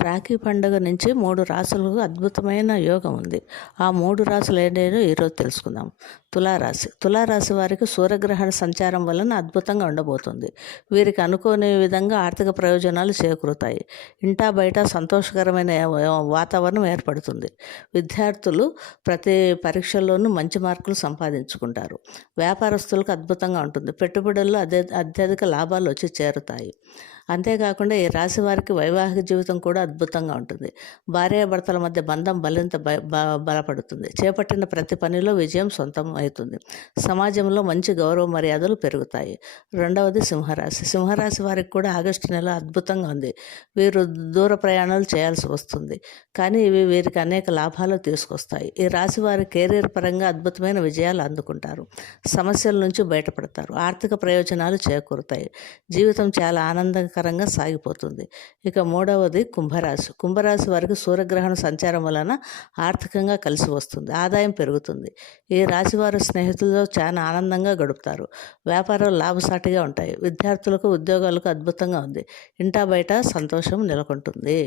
రాఖీ పండుగ నుంచి మూడు రాసులకు అద్భుతమైన యోగం ఉంది. ఆ మూడు రాసులు ఏంటో ఈరోజు తెలుసుకుందాం. తులారాశి. తులారాశి వారికి సూర్యగ్రహణ సంచారం వలన అద్భుతంగా ఉండబోతుంది. వీరికి అనుకోని విధంగా ఆర్థిక ప్రయోజనాలు చేకూరుతాయి. ఇంటా బయట సంతోషకరమైన వాతావరణం ఏర్పడుతుంది. విద్యార్థులు ప్రతి పరీక్షల్లోనూ మంచి మార్కులు సంపాదించుకుంటారు. వ్యాపారస్తులకు అద్భుతంగా ఉంటుంది. పెట్టుబడుల్లో అదే అత్యధిక లాభాలు వచ్చి చేరుతాయి. అంతేకాకుండా ఈ రాశి వారికి వైవాహిక జీవితం కూడా అద్భుతంగా ఉంటుంది. భార్యాభర్తల మధ్య బంధం బలింత బ- బ- బలపడుతుంది. చేపట్టిన ప్రతి పనిలో విజయం సొంతం అవుతుంది. సమాజంలో మంచి గౌరవ మర్యాదలు పెరుగుతాయి. రెండవది సింహరాశి. సింహరాశి వారికి కూడా ఆగస్టు నెల అద్భుతంగా ఉంది. వీరు దూర ప్రయాణాలు చేయాల్సి వస్తుంది. కానీ ఇవి వీరికి అనేక లాభాలు తీసుకొస్తాయి. ఈ రాశి వారి కెరీర్ పరంగా అద్భుతమైన విజయాలు అందుకుంటారు. సమస్యల నుంచి బయటపడతారు. ఆర్థిక ప్రయోజనాలు చేకూరుతాయి. జీవితం చాలా ఆనందకరంగా సాగిపోతుంది. ఇక మూడవది కుంభరాశి. కుంభరాశి వారికి సూర్యగ్రహణ సంచారం వలన ఆర్థికంగా కలిసి వస్తుంది. ఆదాయం పెరుగుతుంది. ఈ రాశి వారు స్నేహితులతో చాలా ఆనందంగా గడుపుతారు. వ్యాపారాలు లాభసాటిగా ఉంటాయి. విద్యార్థులకు ఉద్యోగాలకు అద్భుతంగా ఉంది. ఇంటా బయట సంతోషం నెలకొంటుంది.